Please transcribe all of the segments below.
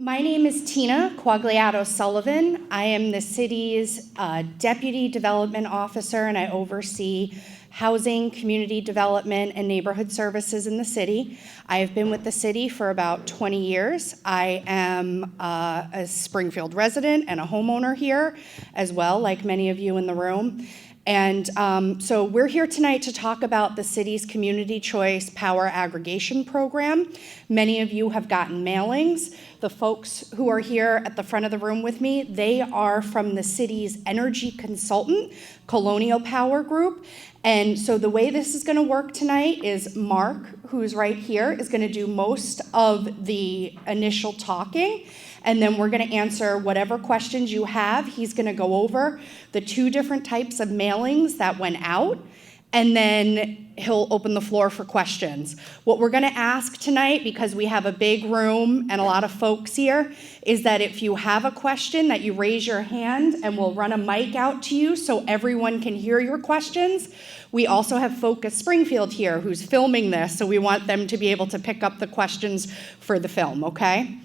My name is Tina Quagliato Sullivan. I am the city's Deputy Development Officer, and I oversee housing, community development, and neighborhood services in the city. I have been with the city for about 20 years. I am a Springfield resident and a homeowner here as well, like many of you in the room. And so we're here tonight to talk about the city's Community Choice Power Aggregation Program. Many of you have gotten mailings. The folks who are here at the front of the room with me, they are from the city's energy consultant, Colonial Power Group. And so the way this is going to work tonight is Mark, who's right here, is going to do most of the initial talking. And then we're going to answer whatever questions you have. He's going to go over the two different types of mailings that went out, and then he'll open the floor for questions. What we're going to ask tonight, because we have a big room and a lot of folks here, is that if you have a question, that you raise your hand and we'll run a mic out to you so everyone can hear your questions. We also have Focus Springfield here who's filming this, so we want them to be able to pick up the questions for the film, okay?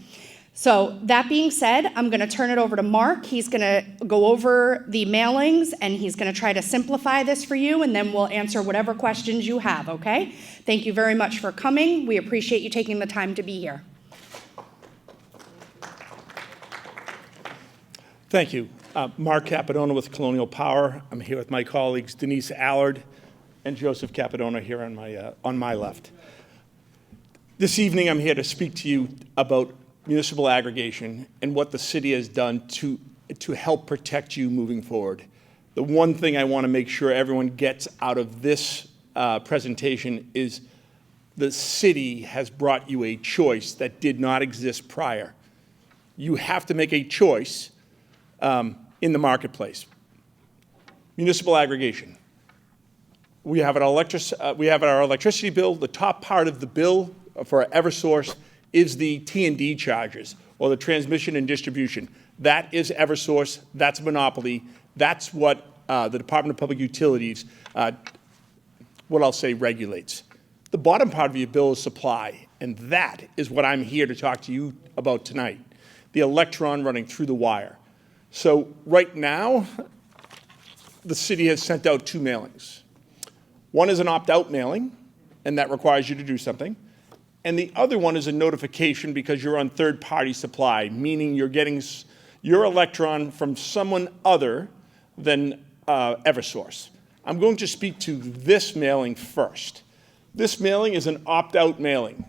So that being said, I'm going to turn it over to Mark. He's going to go over the mailings, and he's going to try to simplify this for you, and then we'll answer whatever questions you have, okay? Thank you very much for coming. We appreciate you taking the time to be here. Thank you. Mark Capadona with Colonial Power. I'm here with my colleagues Denise Allard and Joseph Capadona here on my left. This evening, I'm here to speak to you about municipal aggregation and what the city has done to help protect you moving forward. The one thing I want to make sure everyone gets out of this presentation is the city has brought you a choice that did not exist prior. You have to make a choice in the marketplace. Municipal aggregation. We have our electricity bill. The top part of the bill for Eversource is the T&D charges, or the transmission and distribution. That is Eversource, that's monopoly, that's what the Department of Public Utilities, regulates. The bottom part of your bill is supply, and that is what I'm here to talk to you about tonight, the electron running through the wire. So right now, the city has sent out two mailings. One is an opt-out mailing, and that requires you to do something. And the other one is a notification because you're on third-party supply, meaning you're getting your electron from someone other than Eversource. I'm going to speak to this mailing first. This mailing is an opt-out mailing.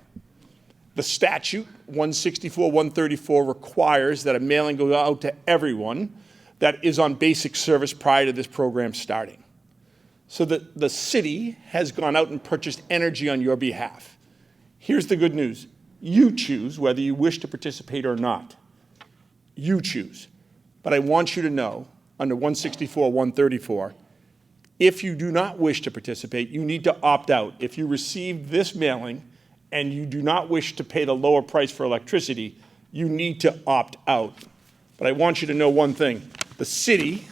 The statute, 164-134, requires that a mailing go out to everyone that is on basic service prior to this program starting. So the city has gone out and purchased energy on your behalf. Here's the good news. You choose whether you wish to participate or not. You choose. But I want you to know, under 164-134, if you do not wish to participate, you need to opt out. If you receive this mailing and you do not wish to pay the lower price for electricity, you need to opt out. But I want you to know one thing. The city,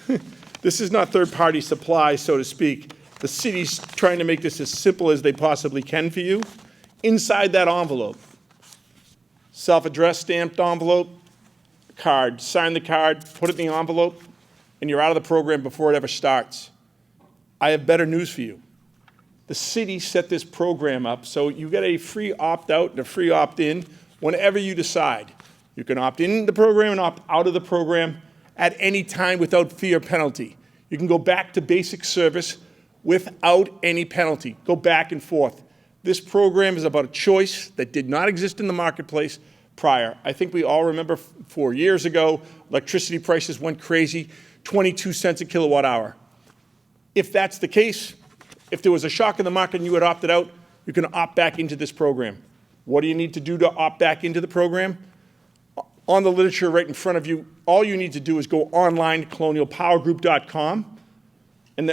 this is not third-party supply, so to speak. The city's trying to make this as simple as they possibly can for you. Inside that envelope, self-addressed stamped envelope, card, sign the card, put it in the envelope, and you're out of the program before it ever starts. I have better news for you. The city set this program up so you get a free opt-out and a free opt-in whenever you decide. You can opt in the program and opt out of the program at any time without fee or penalty. You can go back to basic service without any penalty. Go back and forth. This program is about a choice that did not exist in the marketplace prior. I think we all remember 4 years ago, electricity prices went crazy, 22 cents a kilowatt hour. If that's the case, if there was a shock in the market and you had opted out, you can opt back into this program. What do you need to do to opt back into the program? On the literature right in front of you, all you need to do is go online to colonialpowergroup.com and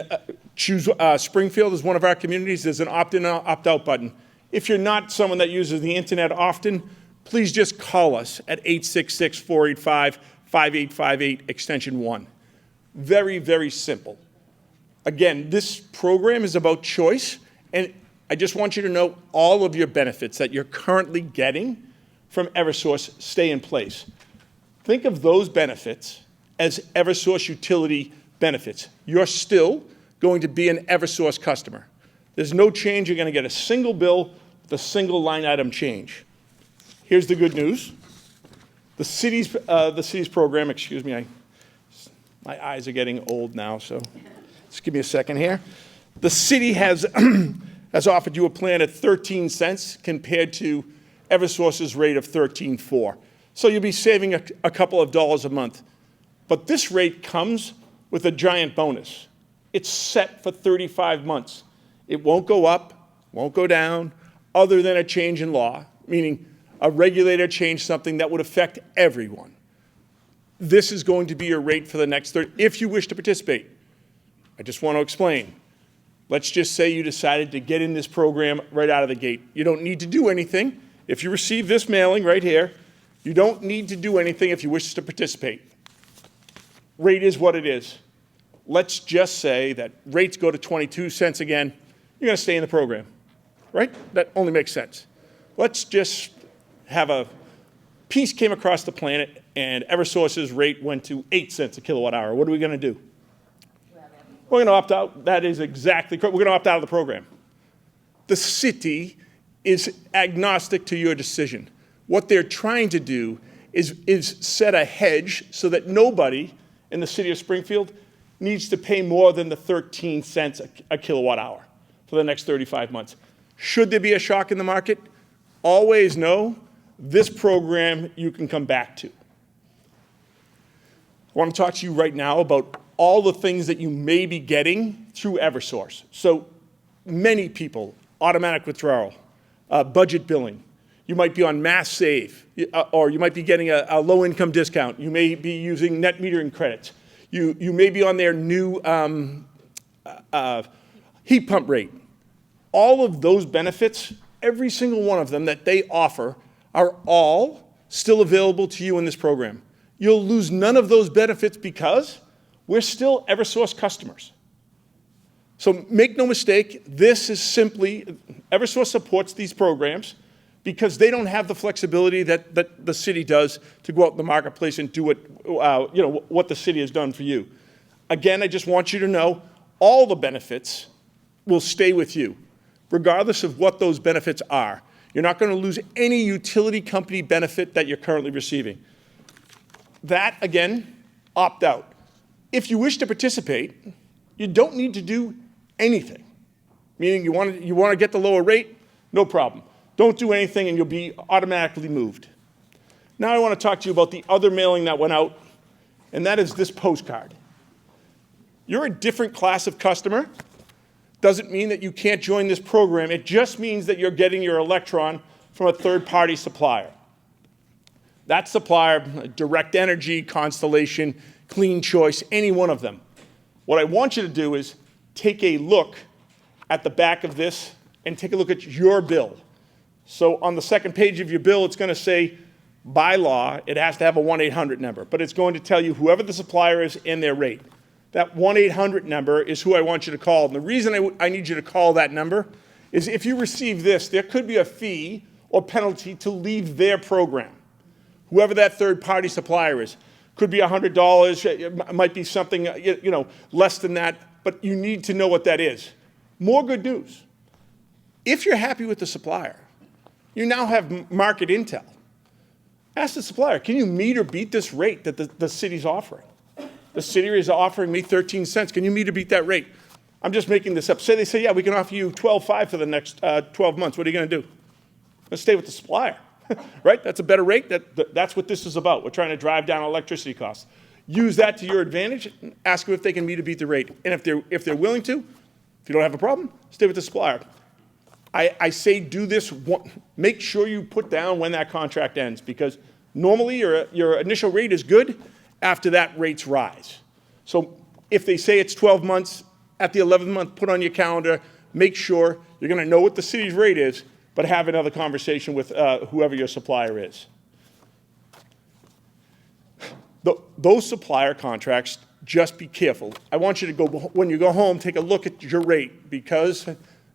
choose Springfield as one of our communities. There's an opt-in and opt-out button. If you're not someone that uses the internet often, please just call us at 866-485-5858, extension 1. Very, very simple. Again, this program is about choice, and I just want you to know all of your benefits that you're currently getting from Eversource stay in place. Think of those benefits as Eversource utility benefits. You're still going to be an Eversource customer. There's no change. You're going to get a single bill with a single line item change. Here's the good news. The city's program, excuse me, my eyes are getting old now, so just give me a second here. The city has offered you a plan at 13 cents compared to Eversource's rate of 13.4. So you'll be saving a couple of dollars a month. But this rate comes with a giant bonus. It's set for 35 months. It won't go up, won't go down, other than a change in law, meaning a regulator changed something that would affect everyone. This is going to be your rate for the next 30, if you wish to participate. I just want to explain. Let's just say you decided to get in this program right out of the gate. You don't need to do anything. If you receive this mailing right here, you don't need to do anything if you wish to participate. Rate is what it is. Let's just say that rates go to 22 cents again. You're going to stay in the program, right? That only makes sense. Let's just have a peace came across the planet and Eversource's rate went to 8 cents a kilowatt hour. What are we going to do? We're going to opt out. That is exactly correct. We're going to opt out of the program. The city is agnostic to your decision. What they're trying to do is set a hedge so that nobody in the city of Springfield needs to pay more than the 13 cents a kilowatt hour for the next 35 months. Should there be a shock in the market, always know this program you can come back to. I want to talk to you right now about all the things that you may be getting through Eversource. So many people, automatic withdrawal, budget billing. You might be on Mass Save, or you might be getting a low-income discount. You may be using net metering credits. You may be on their new heat pump rate. All of those benefits, every single one of them that they offer, are all still available to you in this program. You'll lose none of those benefits because we're still Eversource customers. So make no mistake, this is simply, Eversource supports these programs because they don't have the flexibility that the city does to go out in the marketplace and do what the city has done for you. Again, I just want you to know all the benefits will stay with you, regardless of what those benefits are. You're not going to lose any utility company benefit that you're currently receiving. That, again, opt out. If you wish to participate, you don't need to do anything. Meaning you want to get the lower rate, no problem. Don't do anything and you'll be automatically moved. Now I want to talk to you about the other mailing that went out, and that is this postcard. You're a different class of customer. Doesn't mean that you can't join this program. It just means that you're getting your electron from a third-party supplier. That supplier, Direct Energy, Constellation, Clean Choice, any one of them. What I want you to do is take a look at the back of this and take a look at your bill. So on the second page of your bill, it's going to say, by law, it has to have a 1-800 number, but it's going to tell you whoever the supplier is and their rate. That 1-800 number is who I want you to call. And the reason I need you to call that number is if you receive this, there could be a fee or penalty to leave their program. Whoever that third-party supplier is. Could be $100, it might be something less than that, but you need to know what that is. More good news. If you're happy with the supplier, you now have market intel. Ask the supplier, can you meet or beat this rate that the city's offering? The city is offering me 13 cents. Can you meet or beat that rate? I'm just making this up. Say they say, yeah, we can offer you 12.5 for the next 12 months. What are you going to do? Let's stay with the supplier, right? That's a better rate. That's what this is about. We're trying to drive down electricity costs. Use that to your advantage. Ask them if they can meet or beat the rate. And if they're willing to, if you don't have a problem, stay with the supplier. I say do this. Make sure you put down when that contract ends, because normally your initial rate is good. After that, rates rise. So if they say it's 12 months, at the 11th month, put on your calendar, make sure you're going to know what the city's rate is, but have another conversation with whoever your supplier is. Those supplier contracts, just be careful. I want you to go, when you go home, take a look at your rate, because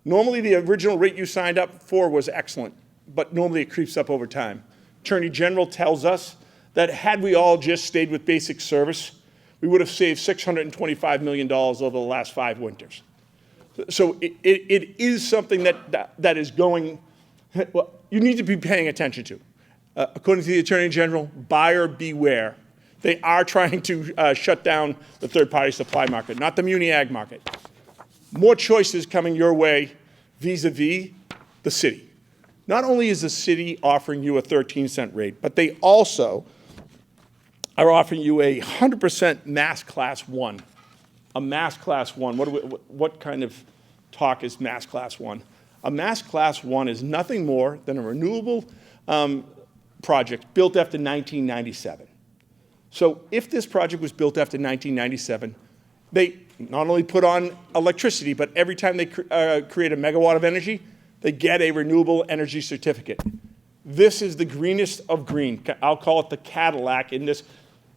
normally the original rate you signed up for was excellent, but normally it creeps up over time. Attorney General tells us that had we all just stayed with basic service, we would have saved $625 million over the last 5 winters. So it is something that is going, well, you need to be paying attention to. According to the Attorney General, buyer beware. They are trying to shut down the third-party supply market, not the muni ag market. More choices coming your way vis-a-vis the city. Not only is the city offering you a 13-cent rate, but they also are offering you a 100% mass class 1. A mass class 1, what kind of talk is mass class 1? A mass class 1 is nothing more than a renewable project built after 1997. So if this project was built after 1997, they not only put on electricity, but every time they create a megawatt of energy, they get a renewable energy certificate. This is the greenest of green. I'll call it the Cadillac in this.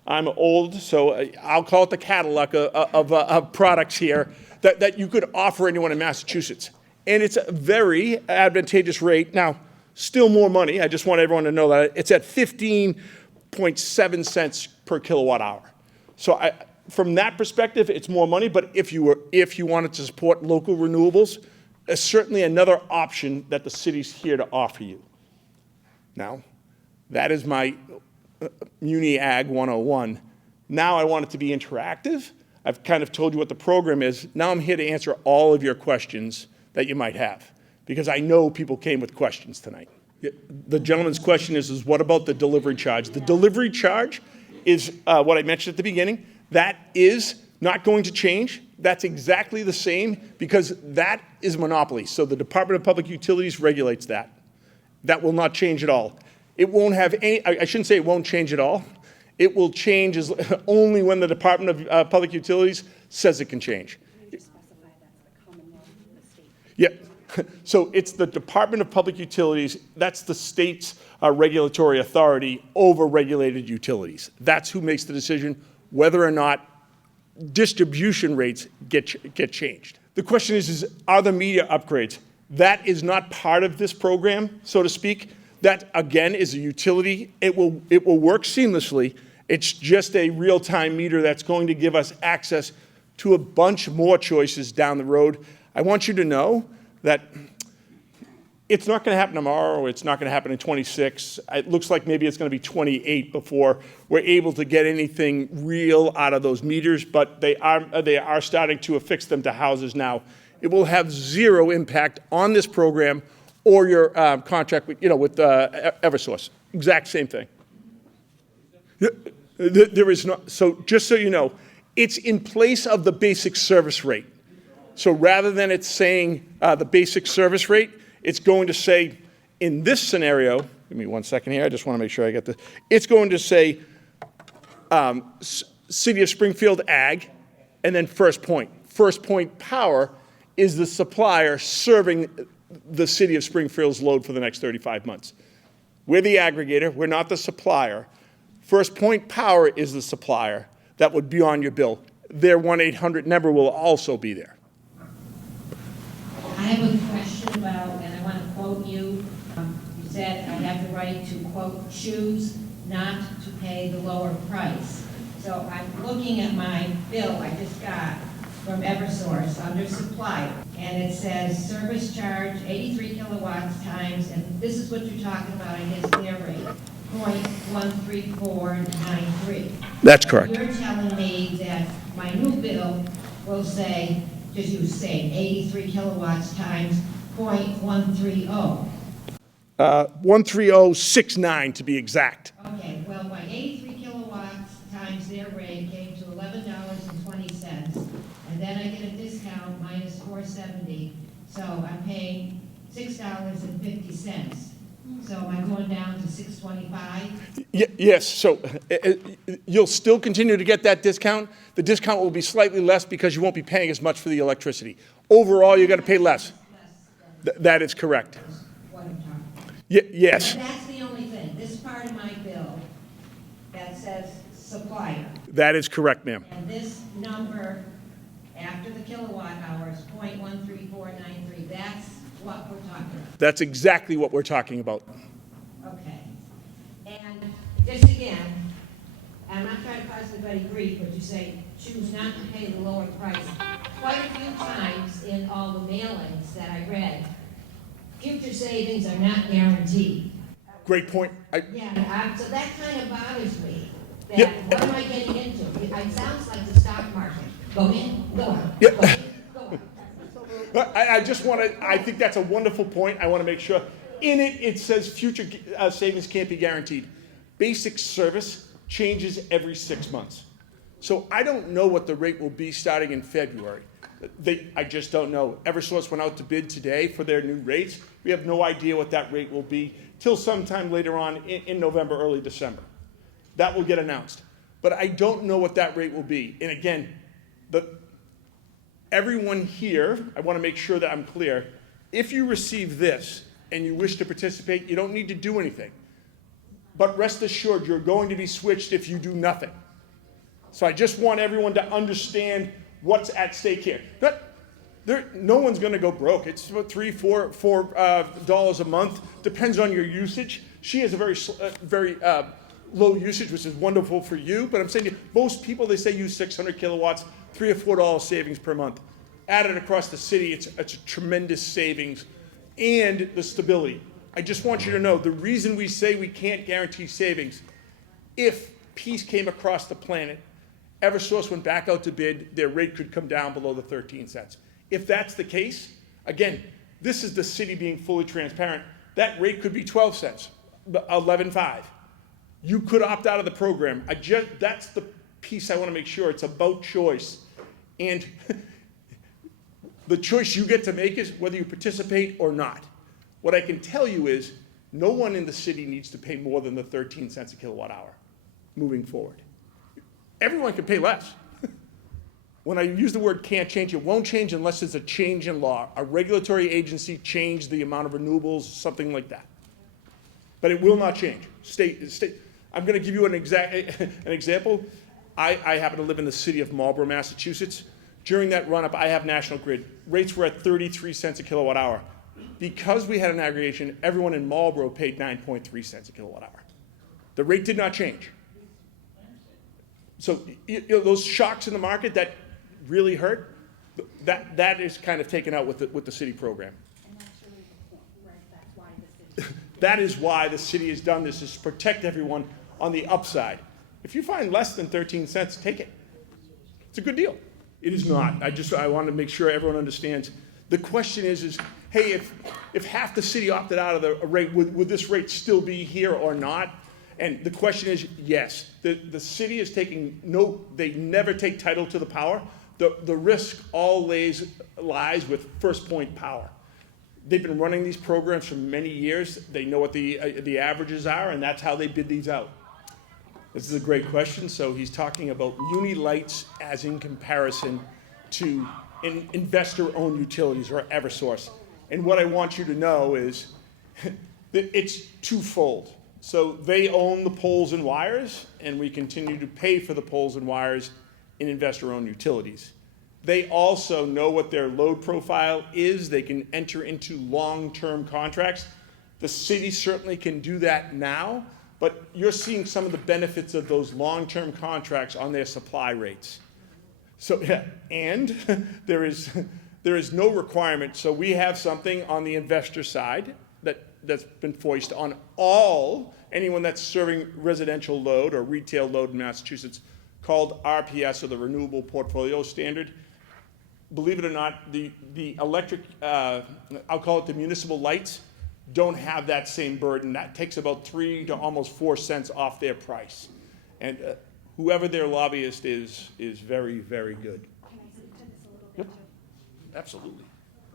I'm old, so I'll call it the Cadillac of products here that you could offer anyone in Massachusetts. And it's a very advantageous rate. Now, still more money. I just want everyone to know that it's at 15.7 cents per kilowatt hour. So from that perspective, it's more money. But if you wanted to support local renewables, it's certainly another option that the city's here to offer you. Now, that is my Muni Ag 101. Now I want it to be interactive. I've kind of told you what the program is. Now I'm here to answer all of your questions that you might have, because I know people came with questions tonight. The gentleman's question is what about the delivery charge? The delivery charge is what I mentioned at the beginning. That is not going to change. That's exactly the same, because that is a monopoly. So the Department of Public Utilities regulates that. That will not change at all. It won't have any, I shouldn't say it won't change at all. It will change only when the Department of Public Utilities says it can change. Can you just specify that's the common law in the state? Yeah. So it's the Department of Public Utilities. That's the state's regulatory authority over regulated utilities. That's who makes the decision whether or not distribution rates get changed. The question is are the media upgrades? That is not part of this program, so to speak. That, again, is a utility. It will work seamlessly. It's just a real-time meter that's going to give us access to a bunch more choices down the road. I want you to know that it's not going to happen tomorrow. It's not going to happen in 26. It looks like maybe it's going to be 28 before we're able to get anything real out of those meters, but they are starting to affix them to houses now. It will have zero impact on this program or your contract with Eversource. Exact same thing. There is not. So just so you know, it's in place of the basic service rate. So rather than it saying the basic service rate, it's going to say, in this scenario, give me 1 second here, I just want to make sure I get this. It's going to say City of Springfield Ag, and then First Point. First Point Power is the supplier serving the City of Springfield's load for the next 35 months. We're the aggregator, we're not the supplier. First Point Power is the supplier that would be on your bill. Their 1-800 number will also be there. I have a question about, and I want to quote you. You said I have the right to, quote, choose not to pay the lower price. So I'm looking at my bill I just got from Eversource under supplier, and it says service charge 83 kilowatts times, and this is what you're talking about, I guess, their rate, 0.13493. That's correct. You're telling me that my new bill will say, just you saying 83 kilowatts times 0.130. 13069 to be exact. Okay, well, my 83 kilowatts times their rate came to $11.20, and then I get a discount minus $4.70, so I'm paying $6.50. So am I going down to $6.25? Yes, so you'll still continue to get that discount. The discount will be slightly less because you won't be paying as much for the electricity. Overall, you're going to pay less. That is correct. What I'm talking about. Yes. And that's the only thing. This part of my bill that says supplier. That is correct, ma'am. And this number after the kilowatt hours, 0.13493, that's what we're talking about. That's exactly what we're talking about. Okay. just again, I'm not trying to cause anybody grief, but you say, choose not to pay the lower price. Quite a few times in all the mailings that I read, future savings are not guaranteed. Great point. Yeah, so that kind of bothers me. That, Yeah. what am I getting into? It sounds like the stock market. Go in, go out. Yeah. Go in, go out. I just want to, I think that's a wonderful point. I want to make sure. In it, it says future savings can't be guaranteed. Basic service changes every 6 months. So I don't know what the rate will be starting in February. I just don't know. Eversource went out to bid today for their new rates. We have no idea what that rate will be till sometime later on in November, early December. That will get announced. But I don't know what that rate will be. And again, everyone here, I want to make sure that I'm clear, if you receive this and you wish to participate, you don't need to do anything. But rest assured, you're going to be switched if you do nothing. So I just want everyone to understand what's at stake here. No one's going to go broke. It's about $3-4 a month. Depends on your usage. She has a very low usage, which is wonderful for you. But I'm saying to you, most people, they say use 600 kilowatts, $3 or $4 savings per month. Added across the city, it's a tremendous savings, and the stability. I just want you to know the reason we say we can't guarantee savings. If peace came across the planet, Eversource went back out to bid, their rate could come down below the 13 cents. If that's the case, again, this is the city being fully transparent. That rate could be 12 cents, 11.5. You could opt out of the program. That's the piece I want to make sure. It's about choice. And the choice you get to make is whether you participate or not. What I can tell you is no one in the city needs to pay more than the 13 cents a kilowatt hour moving forward. Everyone can pay less. When I use the word can't change, it won't change unless there's a change in law. A regulatory agency changed the amount of renewables, something like that. But it will not change. I'm going to give you an example. I happen to live in the city of Marlborough, Massachusetts. During that run-up, I have National Grid. Rates were at 33 cents a kilowatt hour. Because we had an aggregation, everyone in Marlborough paid 9.3 cents a kilowatt hour. The rate did not change. So those shocks in the market that really hurt, that is kind of taken out with the city program. And that's really the point, right? That's why the city. That is why the city has done this, is to protect everyone on the upside. If you find less than 13 cents, take it. It's a good deal. It is not. I want to make sure everyone understands. The question is hey, if half the city opted out of the rate, would this rate still be here or not? And the question is, yes. The city is taking they never take title to the power. The risk all lies with First Point Power. They've been running these programs for many years. They know what the averages are, and that's how they bid these out. This is a great question. So he's talking about muni lights as in comparison to investor-owned utilities or Eversource. And what I want you to know is that it's twofold. So they own the poles and wires, and we continue to pay for the poles and wires in investor-owned utilities. They also know what their load profile is. They can enter into long-term contracts. The city certainly can do that now, but you're seeing some of the benefits of those long-term contracts on their supply rates. So, yeah, and there is no requirement. So we have something on the investor side that's been foisted on anyone that's serving residential load or retail load in Massachusetts, called RPS, or the Renewable Portfolio Standard. Believe it or not, the electric, I'll call it the municipal lights, don't have that same burden. That takes about 3 to almost 4 cents off their price. And whoever their lobbyist is very, very good. Can I speak to this a little bit Yep. too? Absolutely.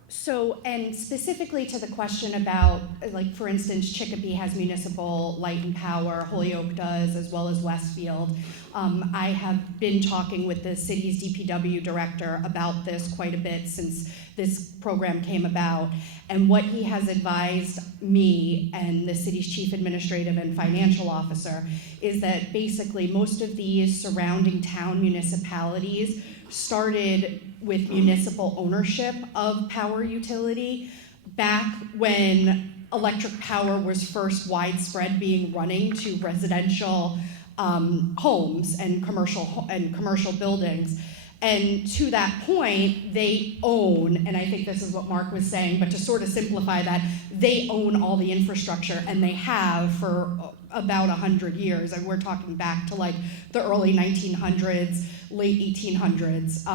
So, and specifically to the question about, like, for instance, Chicopee has municipal light and power, Holyoke does, as well as Westfield. I have been talking with the city's DPW director about this quite a bit since this program came about. And what he has advised me and the city's chief administrative and financial officer is that basically most of these surrounding town municipalities started with municipal ownership of power utility back when electric power was first widespread being running to residential homes and commercial buildings. And to that point, they own, and I think this is what Mark was saying, but to sort of simplify that, they own all the infrastructure, and they have for about 100 years. And we're talking back to like the early 1900s, late 1800s.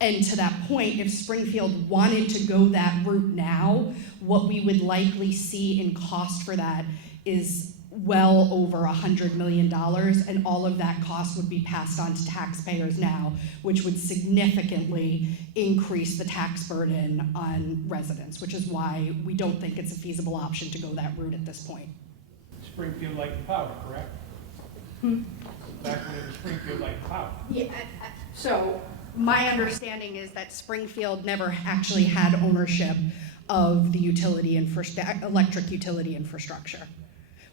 And to that point, if Springfield wanted to go that route now, what we would likely see in cost for that is well over $100 million, and all of that cost would be passed on to taxpayers now, which would significantly increase the tax burden on residents, which is why we don't think it's a feasible option to go that route at this point. Springfield Light Power, correct? Back when it was Springfield Light Power. Yeah, so my understanding is that Springfield never actually had ownership of the electric utility infrastructure.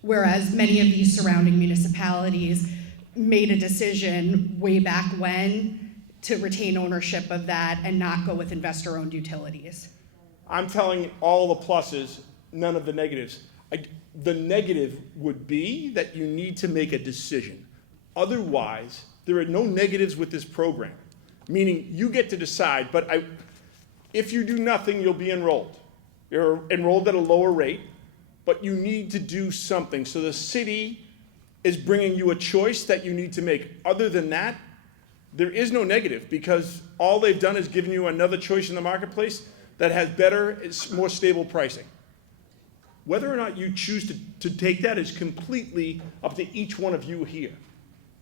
Whereas many of these surrounding municipalities made a decision way back when to retain ownership of that and not go with investor-owned utilities. I'm telling you all the pluses, none of the negatives. The negative would be that you need to make a decision. Otherwise, there are no negatives with this program, meaning you get to decide, but if you do nothing, you'll be enrolled. You're enrolled at a lower rate, but you need to do something. So the city is bringing you a choice that you need to make. Other than that, there is no negative, because all they've done is given you another choice in the marketplace that has better, more stable pricing. Whether or not you choose to take that is completely up to each one of you here.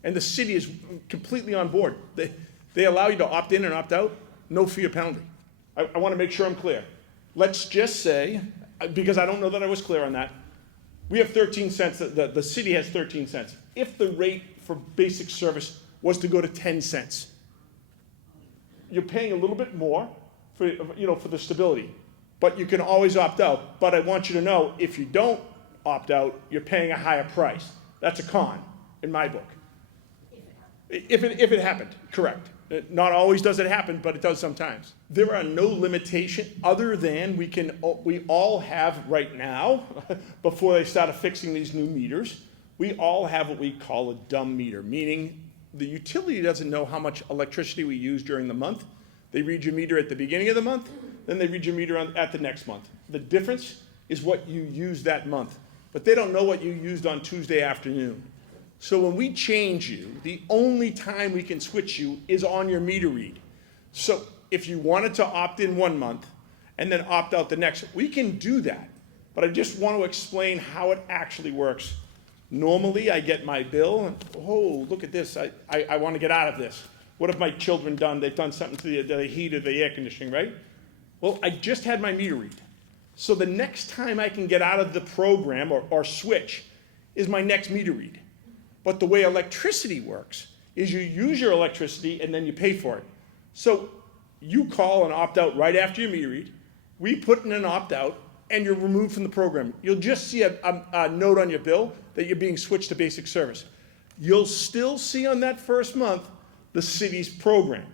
And the city is completely on board. They allow you to opt in and opt out, no fee or penalty. I want to make sure I'm clear. Let's just say, because I don't know that I was clear on that, we have 13 cents, the city has 13 cents. If the rate for basic service was to go to 10 cents, you're paying a little bit more for the stability, but you can always opt out. But I want you to know, if you don't opt out, you're paying a higher price. That's a con in my book. If it happened, correct. Not always does it happen, but it does sometimes. There are no limitation other than we all have right now, before they started fixing these new meters, we all have what we call a dumb meter, meaning the utility doesn't know how much electricity we use during the month. They read your meter at the beginning of the month, then they read your meter at the next month. The difference is what you use that month, but they don't know what you used on Tuesday afternoon. So when we change you, the only time we can switch you is on your meter read. So if you wanted to opt in one month and then opt out the next, we can do that. But I just want to explain how it actually works. Normally, I get my bill, and oh, look at this, I want to get out of this. What have my children done? They've done something to the heat or the air conditioning, right? Well, I just had my meter read. So the next time I can get out of the program or switch is my next meter read. But the way electricity works is you use your electricity and then you pay for it. So you call and opt out right after your meter read. We put in an opt out and you're removed from the program. You'll just see a note on your bill that you're being switched to basic service. You'll still see on that first month the city's program.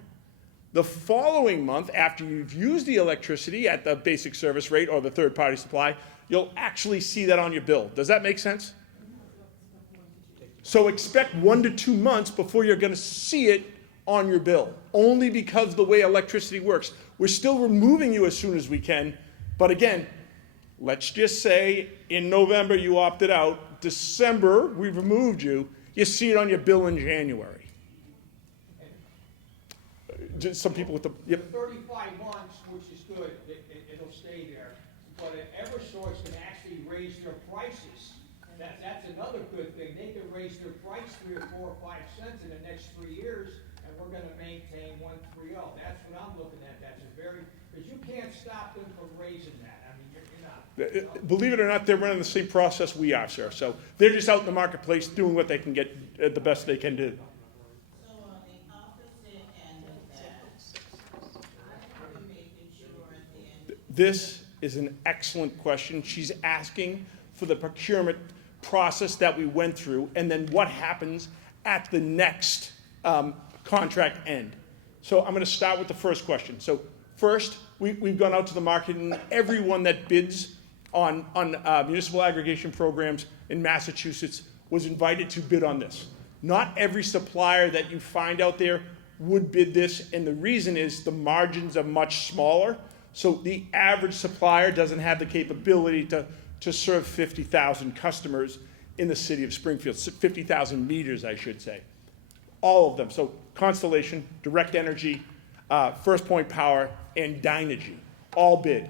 The following month, after you've used the electricity at the basic service rate or the third-party supply, you'll actually see that on your bill. Does that make sense? So expect 1 to 2 months before you're going to see it on your bill, only because of the way electricity works. We're still removing you as soon as we can, but again, let's just say in November you opted out, December we've removed you, you see it on your bill in January. Just some people with the, yep. 35 months, which is good, it'll stay there, but Eversource can actually raise their prices. That's another good thing. They can raise their price 3 or 4 or 5 cents in the next 3 years, and we're going to maintain 130. That's what I'm looking at. That's a very, because you can't stop them from raising that. I mean, you're not. Believe it or not, they're running the same process we are, sir. So they're just out in the marketplace doing what they can get the best they can do. So on the opposite end of that, how are we making sure at the end? This is an excellent question. She's asking for the procurement process that we went through, and then what happens at the next contract end. So I'm going to start with the first question. So first, we've gone out to the market, and everyone that bids on municipal aggregation programs in Massachusetts was invited to bid on this. Not every supplier that you find out there would bid this, and the reason is the margins are much smaller, so the average supplier doesn't have the capability to serve 50,000 customers in the city of Springfield, 50,000 meters, I should say. All of them, so Constellation, Direct Energy, First Point Power, and Dynegy, all bid.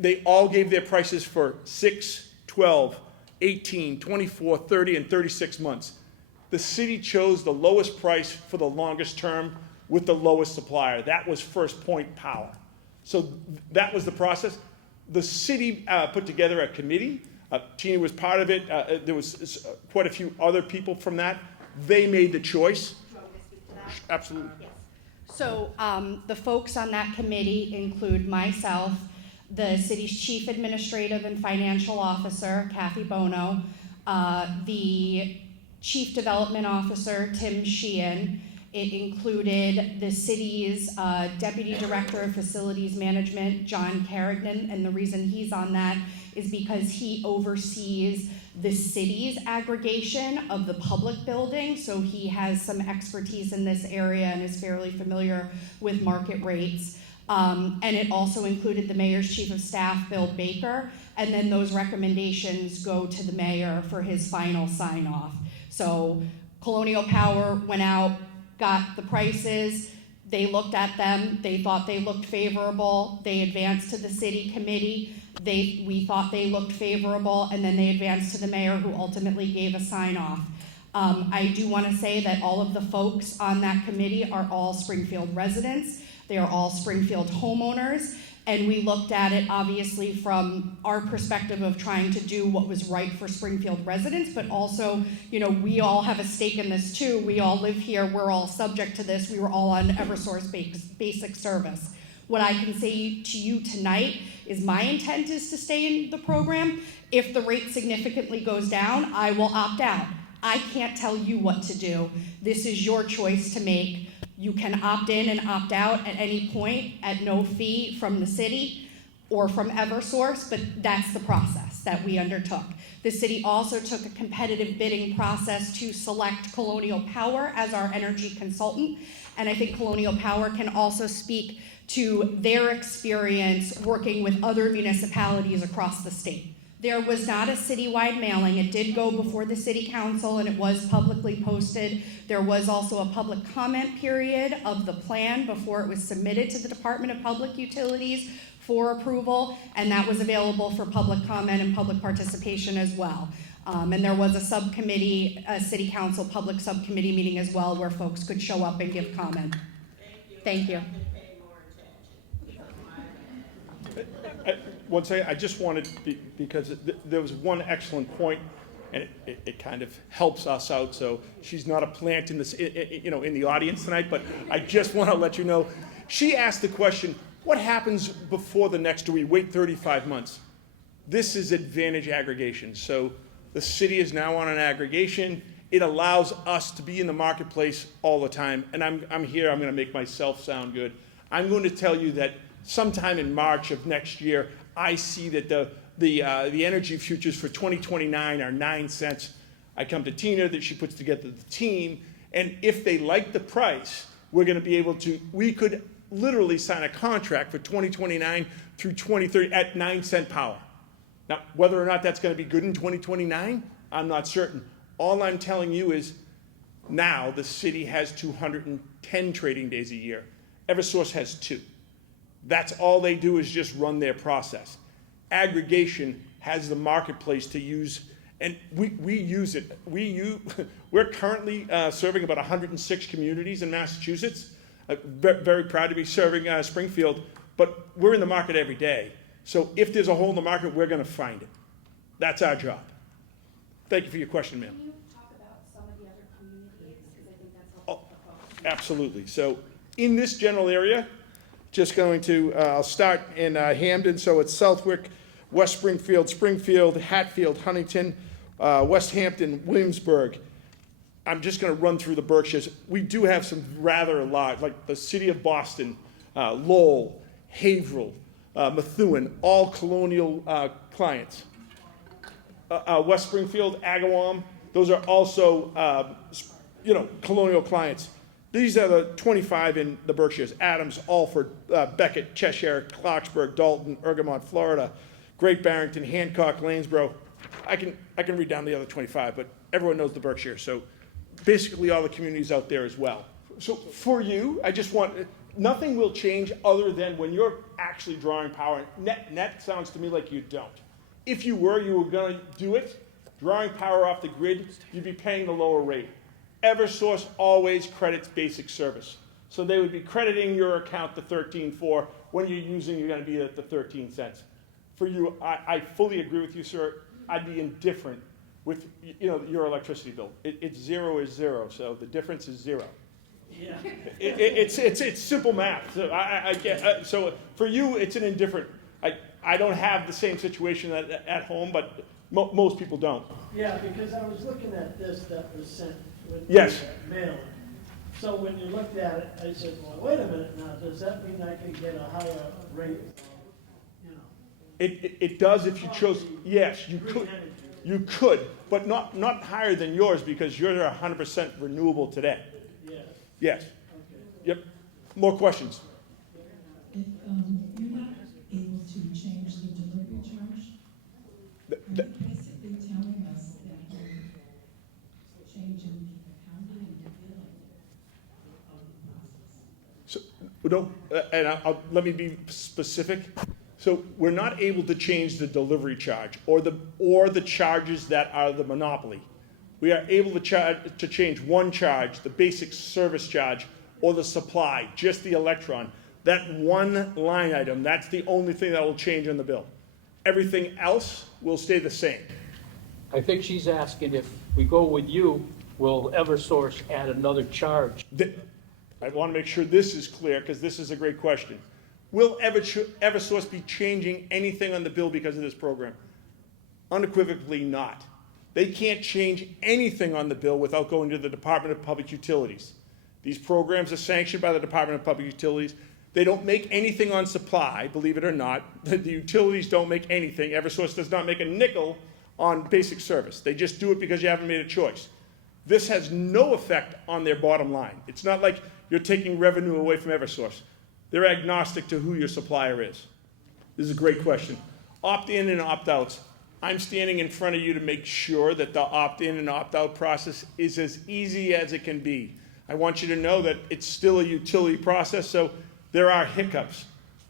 They all gave their prices for 6, 12, 18, 24, 30, and 36 months. The city chose the lowest price for the longest term with the lowest supplier. That was First Point Power. So that was the process. The city put together a committee. Tina was part of it. There was quite a few other people from that. They made the choice. Do you want me to speak to that? Absolutely. Yes. So the folks on that committee include myself, the city's chief administrative and financial officer, Kathy Bono, the chief development officer, Tim Sheehan. It included the city's deputy director of facilities management, John Carrigan, and the reason he's on that is because he oversees the city's aggregation of the public building, so he has some expertise in this area and is fairly familiar with market rates. And it also included the mayor's chief of staff, Bill Baker, and then those recommendations go to the mayor for his final sign-off. So Colonial Power went out, got the prices, they looked at them, they thought they looked favorable, they advanced to the city committee, we thought they looked favorable, and then they advanced to the mayor, who ultimately gave a sign-off. I do want to say that all of the folks on that committee are all Springfield residents. They are all Springfield homeowners, and we looked at it obviously from our perspective of trying to do what was right for Springfield residents, but also, you know, we all have a stake in this too. We all live here, we're all subject to this. We were all on Eversource basic service. What I can say to you tonight is my intent is to stay in the program. If the rate significantly goes down, I will opt out. I can't tell you what to do. This is your choice to make. You can opt in and opt out at any point at no fee from the city or from Eversource, but that's the process that we undertook. The city also took a competitive bidding process to select Colonial Power as our energy consultant, and I think Colonial Power can also speak to their experience working with other municipalities across the state. There was not a citywide mailing. It did go before the city council and it was publicly posted. There was also a public comment period of the plan before it was submitted to the Department of Public Utilities for approval, and that was available for public comment and public participation as well. And there was a subcommittee, a city council public subcommittee meeting as well where folks could show up and give comment. Thank you. I'm gonna pay more attention because my One second, I just wanted, because there was one excellent point, and it kind of helps us out, so she's not a plant in this, in the audience tonight, but I just want to let you know, she asked the question, what happens before the next, do we wait 35 months? This is advantage aggregation, so the city is now on an aggregation. It allows us to be in the marketplace all the time, and I'm here, I'm going to make myself sound good. I'm going to tell you that sometime in March of next year, I see that the energy futures for 2029 are 9 cents. I come to Tina, that she puts together the team, and if they like the price, we're going to be able to, we could literally sign a contract for 2029 through 2030 at 9-cent power. Now, whether or not that's going to be good in 2029, I'm not certain. All I'm telling you is now the city has 210 trading days a year. Eversource has 2. That's all they do is just run their process. Aggregation has the marketplace to use, and we use it. We're currently serving about 106 communities in Massachusetts. Very proud to be serving Springfield, but we're in the market every day. So if there's a hole in the market, we're going to find it. That's our job. Thank you for your question, ma'am. Can you talk about some of the other communities, because I think that's helpful for folks. Absolutely. So in this general area, just going to, I'll start in Hamden, so it's Southwick, West Springfield, Springfield, Hatfield, Huntington, West Hampton, Williamsburg. I'm just going to run through the Berkshires. We do have some rather large, like the city of Boston, Lowell, Haverhill, Methuen, all Colonial clients. West Springfield, Agawam, those are also, Colonial clients. These are the 25 in the Berkshires: Adams, Alford, Beckett, Cheshire, Clarksburg, Dalton, Ergamont, Florida, Great Barrington, Hancock, Lanesboro. I can read down the other 25, but everyone knows the Berkshire. So basically all the communities out there as well. So for you, I just want, nothing will change other than when you're actually drawing power. Net sounds to me like you don't. If you were going to do it, drawing power off the grid, you'd be paying the lower rate. Eversource always credits basic service. So they would be crediting your account the 13.4. When you're using, you're going to be at the 13 cents. For you, I fully agree with you, sir. I'd be indifferent with your electricity bill. It's zero is zero, so the difference is zero. Yeah. It's simple math. So I get. So for you, it's an indifferent. I don't have the same situation at home, but most people don't. Yeah, because I was looking at this that was sent with Yes. the mail. So when you looked at it, I said, well, wait a minute now, does that mean I could get a higher rate? It does if you chose. Yes, you could. You could, but not higher than yours because you're 100% renewable today. Yeah. Yes. Okay. Yep. More questions? If you're not able to change the delivery charge, are you basically telling us that you're changing the accounting and the billing of the process? So, let me be specific. So we're not able to change the delivery charge or the charges that are the monopoly. We are able to change one charge, the basic service charge, or the supply, just the electron. That one line item, that's the only thing that will change on the bill. Everything else will stay the same. I think she's asking if we go with you, will Eversource add another charge? I want to make sure this is clear because this is a great question. Will Eversource be changing anything on the bill because of this program? Unequivocally not. They can't change anything on the bill without going to the Department of Public Utilities. These programs are sanctioned by the Department of Public Utilities. They don't make anything on supply, believe it or not. The utilities don't make anything. Eversource does not make a nickel on basic service. They just do it because you haven't made a choice. This has no effect on their bottom line. It's not like you're taking revenue away from Eversource. They're agnostic to who your supplier is. This is a great question. Opt-in and opt-outs. I'm standing in front of you to make sure that the opt-in and opt-out process is as easy as it can be. I want you to know that it's still a utility process, so there are hiccups.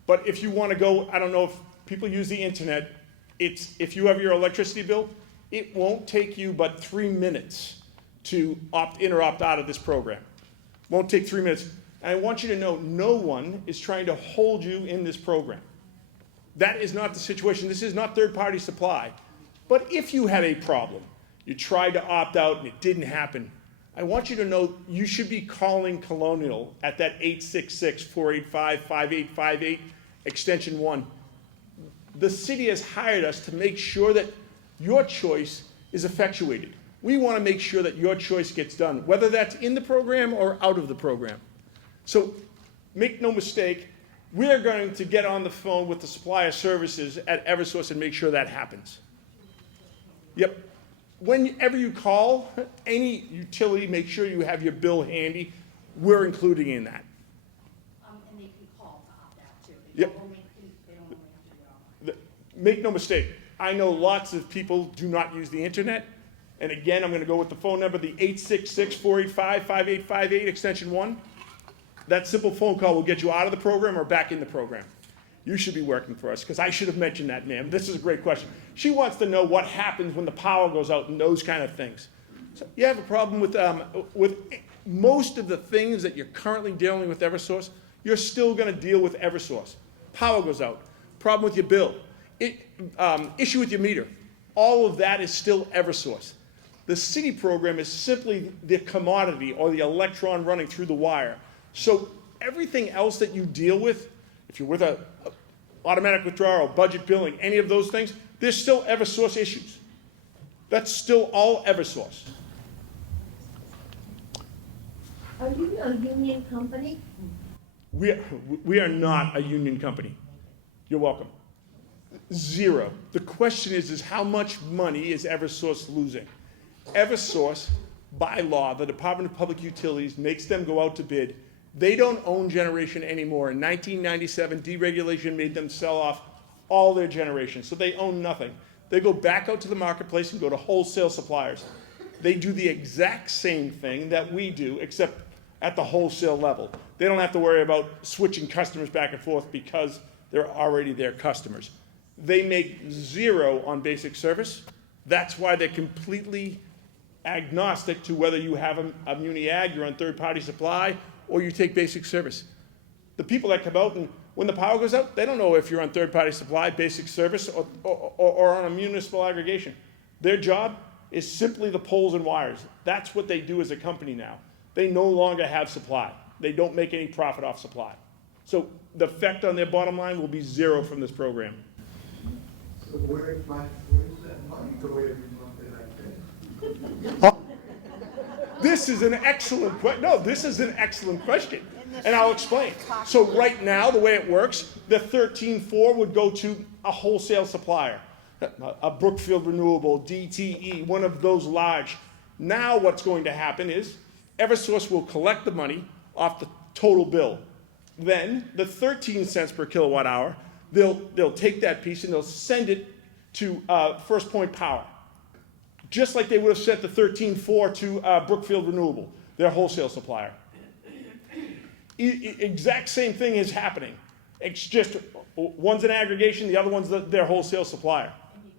But if you want to go, I don't know if people use the internet, if you have your electricity bill, it won't take you but 3 minutes to opt in or opt out of this program. Won't take 3 minutes. And I want you to know no one is trying to hold you in this program. That is not the situation. This is not third-party supply. But if you had a problem, you tried to opt out and it didn't happen, I want you to know you should be calling Colonial at that 866-485-5858, extension 1. The city has hired us to make sure that your choice is effectuated. We want to make sure that your choice gets done, whether that's in the program or out of the program. So make no mistake, we are going to get on the phone with the supplier services at Eversource and make sure that happens. Yep. Whenever you call any utility, make sure you have your bill handy. We're including in that. And they can call to opt out too. Yep. They don't only have to do it online. Make no mistake, I know lots of people do not use the internet. And again, I'm going to go with the phone number, the 866-485-5858, extension 1. That simple phone call will get you out of the program or back in the program. You should be working for us, because I should have mentioned that, ma'am. This is a great question. She wants to know what happens when the power goes out and those kind of things. So you have a problem with most of the things that you're currently dealing with Eversource, you're still going to deal with Eversource. Power goes out, problem with your bill, issue with your meter. All of that is still Eversource. The city program is simply the commodity or the electron running through the wire. So everything else that you deal with, if you're with a automatic withdrawal, budget billing, any of those things, there's still Eversource issues. That's still all Eversource. Are you a union company? We are not a union company. You're welcome. Zero. The question is how much money is Eversource losing? Eversource, by law, the Department of Public Utilities makes them go out to bid. They don't own generation anymore. In 1997, deregulation made them sell off all their generation, so they own nothing. They go back out to the marketplace and go to wholesale suppliers. They do the exact same thing that we do, except at the wholesale level. They don't have to worry about switching customers back and forth because they're already their customers. They make zero on basic service. That's why they're completely agnostic to whether you have a muni ag, you're on third-party supply, or you take basic service. The people that come out and when the power goes out, they don't know if you're on third-party supply, basic service, or on a municipal aggregation. Their job is simply the poles and wires. That's what they do as a company now. They no longer have supply. They don't make any profit off supply. So the effect on their bottom line will be zero from this program. So where's that money go every month that I pay? This is an excellent question. No, this is an excellent question. And I'll explain. So right now, the way it works, the 13.4 would go to a wholesale supplier, a Brookfield Renewable, DTE, one of those large. Now what's going to happen is Eversource will collect the money off the total bill. Then the 13 cents per kilowatt hour, they'll take that piece and they'll send it to First Point Power, just like they would have sent the 13.4 to Brookfield Renewable, their wholesale supplier. Exact same thing is happening. It's just one's an aggregation, the other one's their wholesale supplier.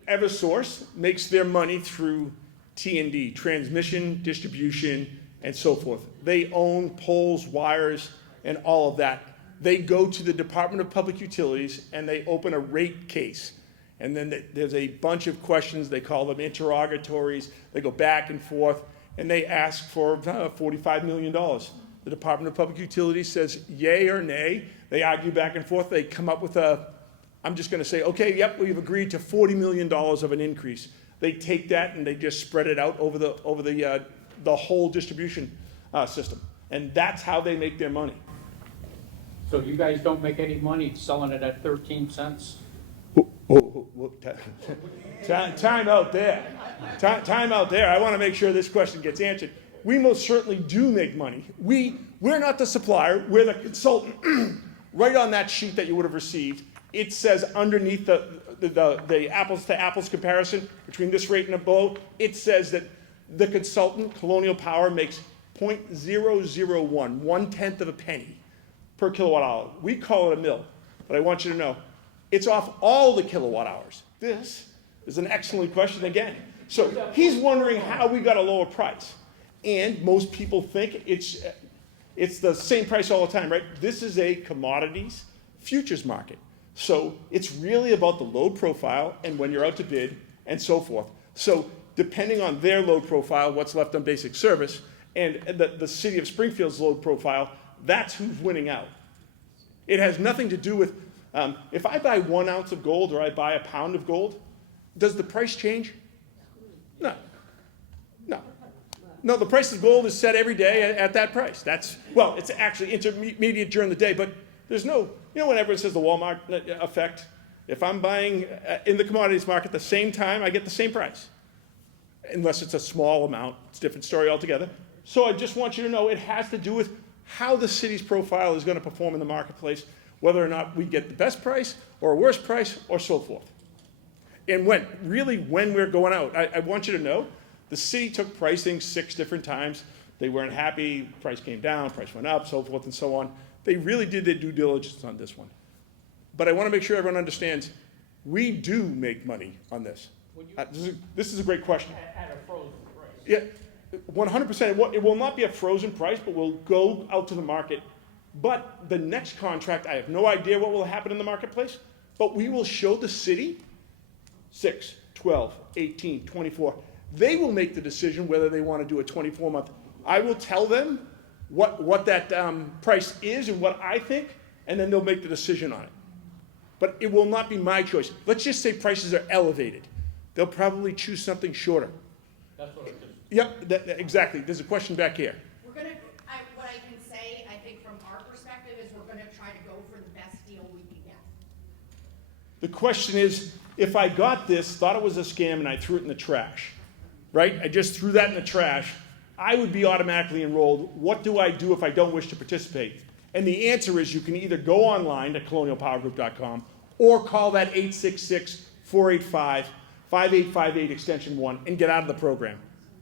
Eversource makes their money through T&D, transmission, distribution, and so forth. They own poles, wires, and all of that. They go to the Department of Public Utilities and they open a rate case. And then there's a bunch of questions, they call them interrogatories. They go back and forth and they ask for $45 million. The Department of Public Utilities says yay or nay. They argue back and forth. They come up with I'm just going to say, okay, yep, we've agreed to $40 million of an increase. They take that and they just spread it out over the whole distribution system. And that's how they make their money. So you guys don't make any money selling it at 13 cents? Time out there. Time out there. I want to make sure this question gets answered. We most certainly do make money. We're not the supplier. We're the consultant. Right on that sheet that you would have received, it says underneath the apples to apples comparison between this rate and below, it says that the consultant, Colonial Power, makes 0.001, 1/10 of a penny per kilowatt hour. We call it a mil, but I want you to know it's off all the kilowatt hours. This is an excellent question again. So he's wondering how we got a lower price. And most people think it's the same price all the time, right? This is a commodities futures market. So it's really about the load profile and when you're out to bid and so forth. So depending on their load profile, what's left on basic service, and the city of Springfield's load profile, that's who's winning out. It has nothing to do with, if I buy 1 ounce of gold or I buy a pound of gold, does the price change? No. No, the price of gold is set every day at that price. It's actually intermediate during the day, but there's no, when everyone says the Walmart effect, if I'm buying in the commodities market at the same time, I get the same price. Unless it's a small amount, it's a different story altogether. So I just want you to know it has to do with how the city's profile is going to perform in the marketplace, whether or not we get the best price or a worse price or so forth. And when we're going out, I want you to know, the city took pricing 6 different times. They weren't happy, price came down, price went up, so forth and so on. They really did their due diligence on this one. But I want to make sure everyone understands, we do make money on this. This is a great question. At a frozen price? Yeah, 100%. It will not be a frozen price, but we'll go out to the market. But the next contract, I have no idea what will happen in the marketplace, but we will show the city 6, 12, 18, 24. They will make the decision whether they want to do a 24-month. I will tell them what that price is and what I think, and then they'll make the decision on it. But it will not be my choice. Let's just say prices are elevated. They'll probably choose something shorter. That's what it is. Yep, exactly. There's a question back here. What I can say, I think from our perspective, is we're gonna try to go for the best deal we can get. The question is, if I got this, thought it was a scam, and I threw it in the trash, right? I just threw that in the trash, I would be automatically enrolled. What do I do if I don't wish to participate? And the answer is you can either go online to colonialpowergroup.com or call that 866-485-5858 extension 1 and get out of the program.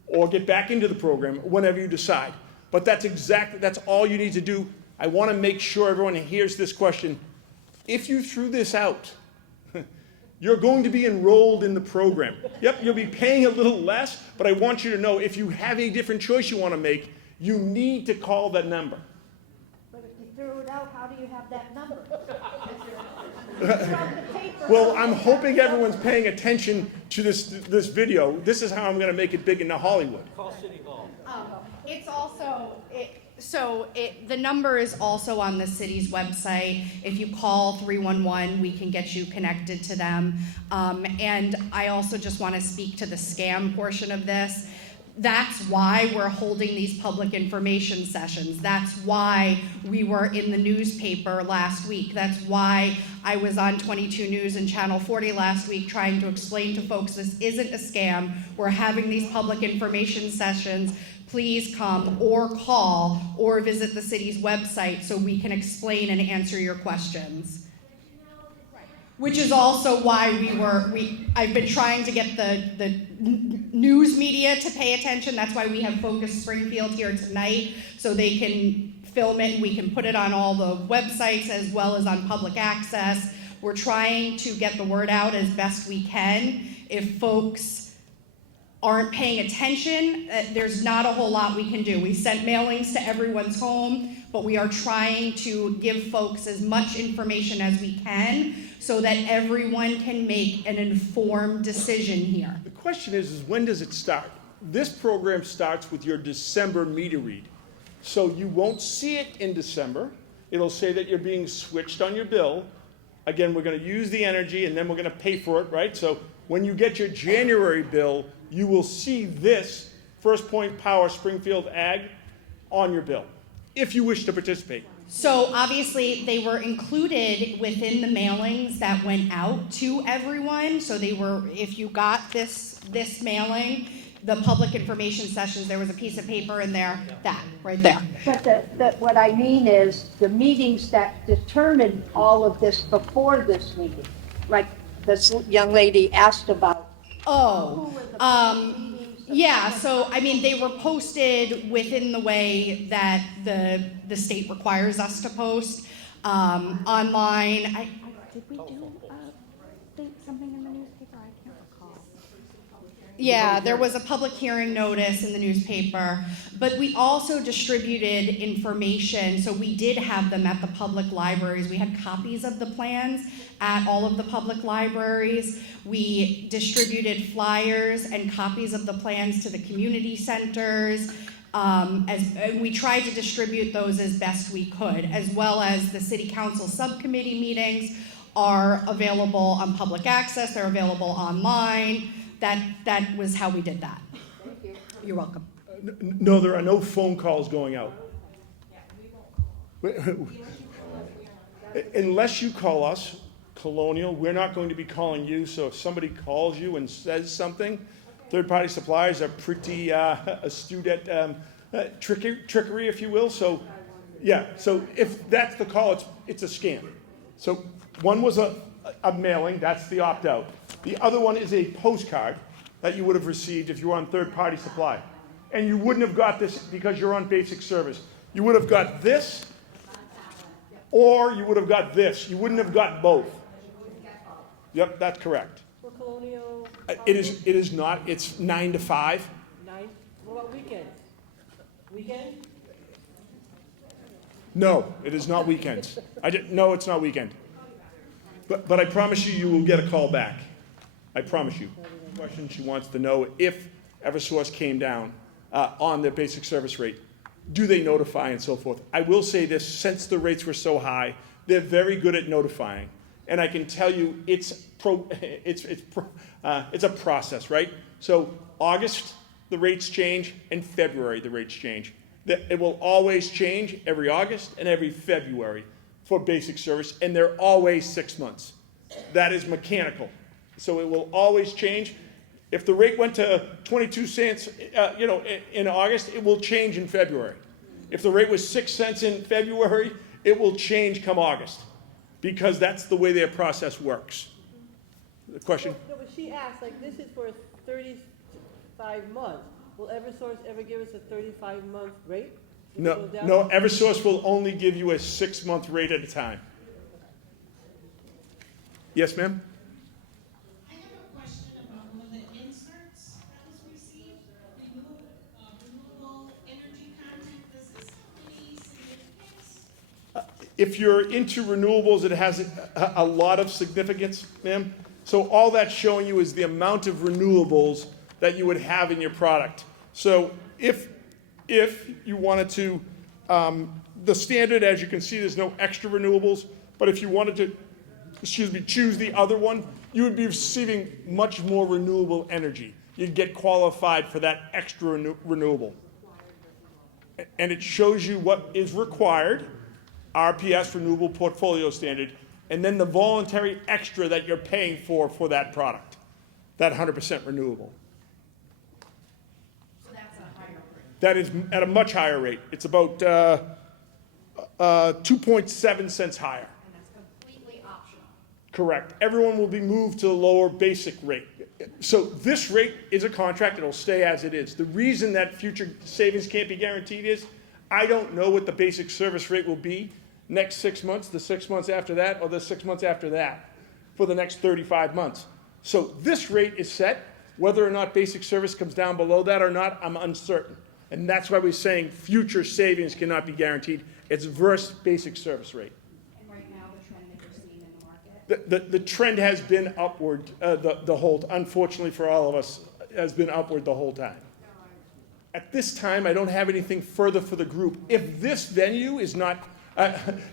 Or get back into the program whenever you decide. But that's all you need to do. I want to make sure everyone hears this question. If you threw this out, you're going to be enrolled in the program. Yep, you'll be paying a little less, but I want you to know if you have a different choice you want to make, you need to call that number. But if you threw it out, how do you have that number? Well, I'm hoping everyone's paying attention to this video. This is how I'm going to make it big into Hollywood. Call City Hall. It's also, the number is also on the city's website. If you call 311, we can get you connected to them. And I also just want to speak to the scam portion of this. That's why we're holding these public information sessions. That's why we were in the newspaper last week. That's why I was on 22 News and Channel 40 last week trying to explain to folks this isn't a scam. We're having these public information sessions. Please come or call or visit the city's website so we can explain and answer your questions. Which is also why I've been trying to get the news media to pay attention. That's why we have Focus Springfield here tonight, so they can film it and we can put it on all the websites as well as on public access. We're trying to get the word out as best we can. If folks aren't paying attention, there's not a whole lot we can do. We sent mailings to everyone's home, but we are trying to give folks as much information as we can so that everyone can make an informed decision here. The question is when does it start? This program starts with your December meter read. So you won't see it in December. It'll say that you're being switched on your bill. Again, we're going to use the energy and then we're going to pay for it, right? So when you get your January bill, you will see this First Point Power Springfield Ag on your bill, if you wish to participate. So obviously they were included within the mailings that went out to everyone. So they were, if you got this mailing, the public information sessions, there was a piece of paper in there, that right there. But what I mean is the meetings that determined all of this before this meeting, like this young lady asked about. Yeah, so I mean, they were posted within the way that the state requires us to post online. Did we do something in the newspaper? I can't recall. Yeah, there was a public hearing notice in the newspaper, but we also distributed information. So we did have them at the public libraries. We had copies of the plans at all of the public libraries. We distributed flyers and copies of the plans to the community centers. And we tried to distribute those as best we could, as well as the city council subcommittee meetings are available on public access. They're available online. That was how we did that. Thank you. You're welcome. No, there are no phone calls going out. Unless you call us, Colonial, we're not going to be calling you. So if somebody calls you and says something, third-party suppliers are pretty astute at trickery, if you will. So, yeah. So if that's the call, it's a scam. So one was a mailing. That's the opt-out. The other one is a postcard that you would have received if you were on third-party supply. And you wouldn't have got this because you're on basic service. You would have got this, or you would have got this. You wouldn't have got both. Yep, that's correct. For Colonial? It is not. It's 9 to 5. 9? What about weekend? Weekend? No, it is not weekends. No, it's not weekend. But I promise you will get a call back. I promise you. Question she wants to know if Eversource came down on their basic service rate, do they notify and so forth? I will say this, since the rates were so high, they're very good at notifying. And I can tell you it's a process, right? So August, the rates change, and February, the rates change. It will always change every August and every February for basic service, and they're always 6 months. That is mechanical. So it will always change. If the rate went to 22 cents, in August, it will change in February. If the rate was 6 cents in February, it will change come August, because that's the way their process works. The question? No, but she asked, like, this is for 35 months. Will Eversource ever give us a 35-month rate? No, no, Eversource will only give you a 6-month rate at a time. Yes, ma'am? I have a question about one of the inserts that was received, renewable energy content. Does this have any significance? If you're into renewables, it has a lot of significance, ma'am. So all that's showing you is the amount of renewables that you would have in your product. So if you wanted to, the standard, as you can see, there's no extra renewables, but if you wanted to, choose the other one, you would be receiving much more renewable energy. You'd get qualified for that extra renewable. And it shows you what is required, RPS, Renewable Portfolio Standard, and then the voluntary extra that you're paying for that product, that 100% renewable. So that's a higher rate. That is at a much higher rate. It's about 2.7 cents higher. And that's completely optional. Correct. Everyone will be moved to the lower basic rate. So this rate is a contract. It'll stay as it is. The reason that future savings can't be guaranteed is I don't know what the basic service rate will be next 6 months, the 6 months after that, or the 6 months after that for the next 35 months. So this rate is set. Whether or not basic service comes down below that or not, I'm uncertain. And that's why we're saying future savings cannot be guaranteed. It's versus basic service rate. And right now, the trend that you're seeing in the market? The trend has been upward unfortunately for all of us, has been upward the whole time. At this time, I don't have anything further for the group. If this venue is not,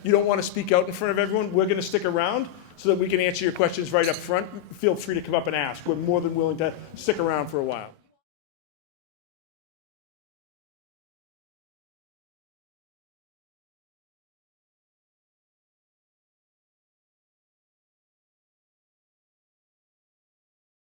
you don't want to speak out in front of everyone, we're going to stick around so that we can answer your questions right up front. Feel free to come up and ask. We're more than willing to stick around for a while.